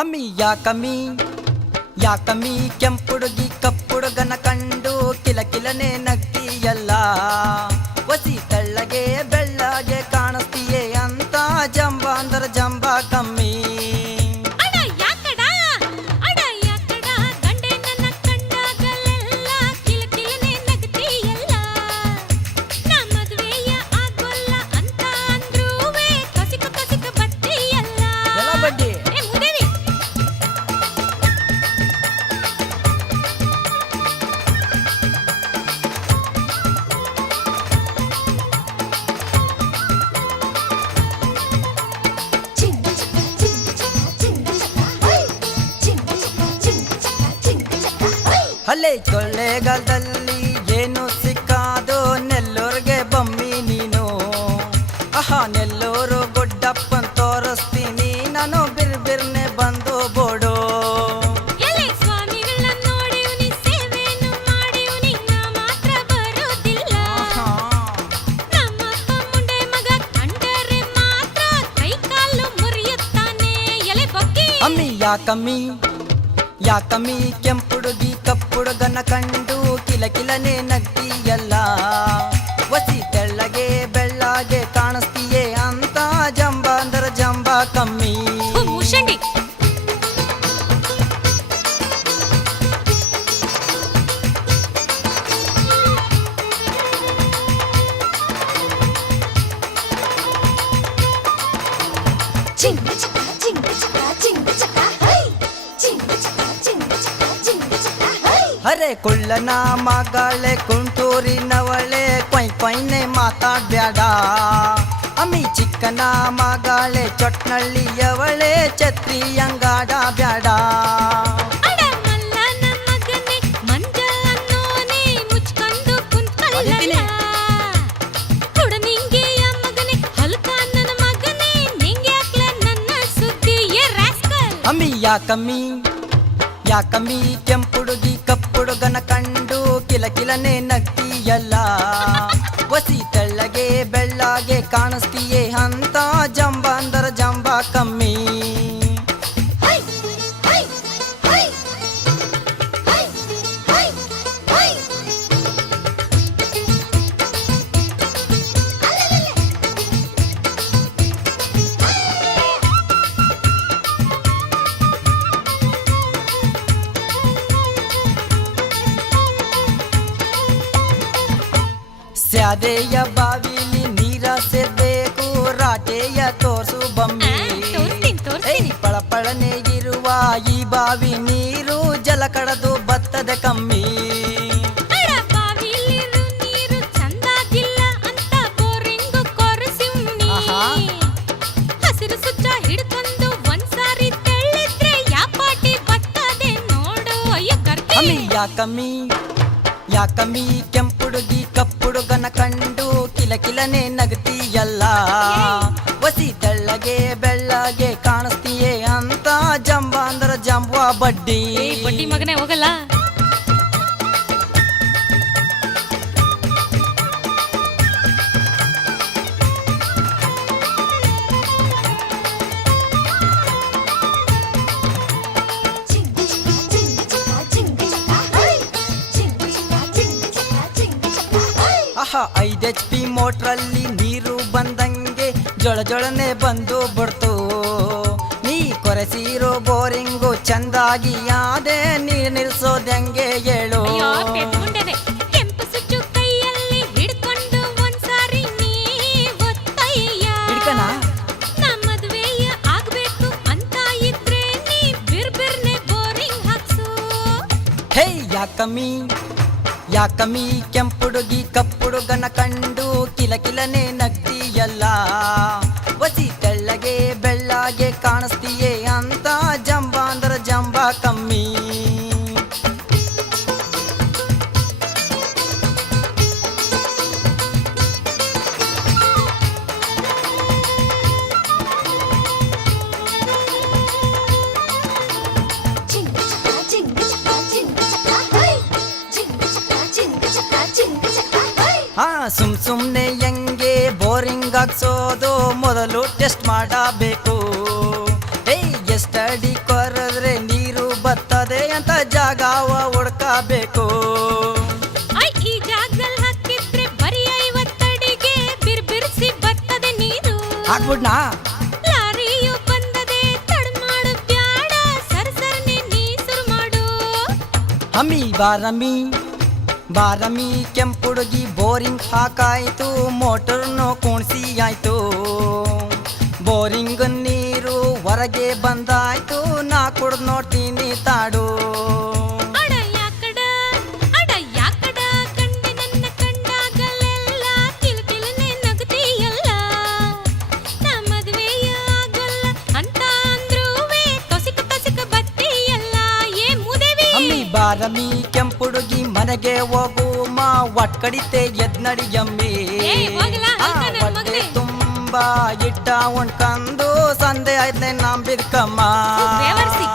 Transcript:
ಅಮ್ಮಿ ಯಾಕಮ್ಮಿ ಕೆಂಪುಡುಗಿ ಕಪ್ಪುಡುಗನ ಕಂಡು ಕಿಲಕಿಲನೆ ನಗ್ತೀಯಲ್ಲ ವಸಿ ತೆಳ್ಳಗೆ ಬೆಳ್ಳಗೆ ಕಾಣಿಸ್ತೀಯೇ ಅಂತ ಜಂಬ ಅಂದ್ರ ಜಂಬ ಕಮ್ಮಿ ಅಲ್ಲೇ ಕೊಳ್ಳೇಗಾಲದಲ್ಲಿ ಏನು ಸಿಕ್ಕಾದೋ ನೆಲ್ಲೂರಿಗೆ ಬಮ್ಮಿ ನೀನು ಆಹಾ ನೆಲ್ಲೂರು ಗುಡ್ಡಪ್ಪನ್ ತೋರಿಸ್ತೀನಿ ನಾನು ಬಿರ್ಬಿರ್ನೆ ಬಂದು ಬೋಡು ಅಮ್ಮಿ ಯಾಕಮ್ಮಿ ಕೆಂಪುಡುಗಿ ಕಪ್ಪುಡುಗನ ಕಂಡು ಕಿಲಕಿಲನೆ ನಗ್ತೀಯಲ್ಲ ವಸಿ ತೆಳ್ಳಗೆ ಬೆಳ್ಳಗೆ ಕಾಣಿಸ್ತೀಯೇ ಅಂತ ಜಂಬ ಅಂದ್ರ ಜಂಬ ಕಮ್ಮಿ ಅರೆ ಕುಳ್ಳನ ಮಗಳೇ ಕುಂಟೂರಿನವಳೆ ಕೊಯ್ನೆ ಮಾತಾಡ್ಬ್ಯಾಡ ಅಮ್ಮಿ ಚಿಕ್ಕನ ಮಗಳೇ ಚೊಟ್ನಳ್ಳಿಯವಳೆ ಛತ್ರಿ ಅಂಗಾಡ ಬ್ಯಾಡ ಅಮ್ಮಿ ಯಾಕಮ್ಮಿ ಕೆಂಪುಡುಗಿ ಕಪ್ಪುಡುಗನ ಕಂಡು ಕಿಲಕಿಲನೆ ನಗ್ತೀಯಲ್ಲ ವಸಿ ತೆಳ್ಳಗೆ ಬೆಳ್ಳಗೆ ಕಾಣಿಸ್ತೀಯೇ ಅಂತ ಜಂಬ ಅಂದರ ಜಂಬ ಕಮ್ಮಿ ಸ್ಯಾದೆಯ ಬಾವಿಲಿ ನೀರ ಸೇರ್ಬೇಕು ರಾಟೆಯ ತೋರ್ಸು ಬಮ್ಮಿ ಪಳಪಳನೆ ಇರುವ ಈ ಬಾವಿ ನೀರು ಜಲ ಕಡದು ಬತ್ತದ ಕಮ್ಮಿ ಹಸಿರು ಸುತ್ತ ಹಿಡ್ಕೊಂಡು ಒಂದ್ಸಾರಿ ತೆಳ್ಳಿದ್ರೆ ಯಾಪಾಟಿ ಬರ್ತದೆ ನೋಡು ಯಾಕಮ್ಮಿ ಕೆಂಪುಡುಗಿ ಕಪ್ಪುಡುಗನ ಕಂಡು ಕಿಲಕಿಲನೆ ನಗ್ತೀಯಲ್ಲ ವಸಿ ತೆಳ್ಳಗೆ ಬೆಳ್ಳಗೆ ಕಾಣಿಸ್ತೀಯೇ ಅಂತ ಜಂಬ ಅಂದ್ರ ಜಂಬ ಬಡ್ಡಿ ಮಗನೇ ಹೋಗಲ್ಲ ಆಹಾ 5 HP ಮೋಟ್ರಲ್ಲಿ ನೀರು ಬಂದಂಗೆ ಜೊಳನೆ ಬಂದು ಬಿಡ್ತು ನೀ ಕೊರೆಸಿರೋ ಬೋರಿಂಗು ಚಂದಾಗಿ ಯಾದೆ ನೀರ್ ನಿಲ್ಸೋದಂಗೆ ಹೇಳು ಕೆಂಪು ಸುಚ್ಚು ಕೈಯಲ್ಲಿ ಹಿಡ್ಕೊಂಡು ಒಂದ್ಸಾರಿ ನೀ ಹಿಡ್ಕಣ ಮದುವೆಯ ಆಗ್ಬೇಕು ಅಂತ ಇದ್ರೆ ನೀ ಬಿರ್ಬಿರ್ನೆ ಬೋರಿಂಗ್ ಹಾಕ್ಸು ಹೇ ಯಾಕಮ್ಮಿ ಕೆಂಪುಡುಗಿ ಕಪ್ಪುಡುಗನ ಕಂಡು ಕಿಲಕಿಲನೆ ನಗ್ತೀಯಲ್ಲ ವಸಿ ತೆಳ್ಳಗೆ ಬೆಳ್ಳಗೆ ಕಾಣಿಸ್ತೀಯೇ ಅಂತ ಜಂಬ ಅಂದ್ರ ಜಂಬ ಕಮ್ಮಿ ಸುಮ್ನೆ ಹೆಂಗೆ ಬೋರಿಂಗ್ ಹಾಕ್ಸೋದು ಮೊದಲು ಟೆಸ್ಟ್ ಮಾಡಬೇಕು ಎಷ್ಟಡಿ ಕೊರ ಬೇಕು. ಈ ಜಾಗದಲ್ಲಿ ಹಾಕಿದ್ರೆ ಬರೀ 50 ಅಡಿಗೆ ಬಿರ್ಬಿರ್ಸಿ ಬರ್ತದೆ ನೀರು. ಆಗ್ಬಿಡ್ನಾ? ಲಾರಿಯು ಬಂದದೆ ತಡ್ ಮಾಡು ಬ್ಯಾಡ, ಸರ್ಸರ್ನೆ ನೀ ಸುರು ಮಾಡು. ಹಮ್ಮಿ ಬಾರಮ್ಮಿ ಬಾರಮ್ಮಿ ಕೆಂಪುಡುಗಿ ಬೋರಿಂಗ್ ಹಾಕಾಯ್ತು, ಮೋಟರ್ನು ಕುಣಿಸಿ ಆಯ್ತು. ಬೋರಿಂಗ್ ನೀರು ಹೊರಗೆ ಬಂದಾಯ್ತು, ನಾ ಕುಡ್ದು ನೋಡ್ತೀನಿ ತಾಡು. ಅಡ ಯಾಕಡ ಕಂಡೆ ನನ್ನ ಕಂಡಾಗಲೆಲ್ಲ ಕಿಲ್ಕಿಲ್ನೆ ನಗತಿಯಲ್ಲ. ನಾ ಮದುವೆಯ ಆಗೋಲ್ಲ ಅಂತ ಅಂದ್ರೂವೆ ತೊಸಿಕ ಬತ್ತೀಯಲ್ಲ. ಏ ಮುದೇವಿ ಅಮ್ಮಿ ಬಾರಮ್ಮಿ ಕೆಂಪುಡುಗಿ ಮನೆಗೆ ಹೋಗು ಮಾ ಒಟ್ಕಡಿತೆ ಎದ್ನಡಿಯಮ್ಮಿ. ಏ, ಹೋಗಲಾ? ಅಲ್ಕ ನನ್ ಹೊಟ್ಟೆ ಮಗನೇ. ತುಂಬಾ ಇಟ್ಟ ಉಣ್ಕಂದು ಸಂದೆ ಆಯ್ತಲೆ ನಂಬಿದ್ಕಮ್ಮ. ಬೇವರ್ಸಿ.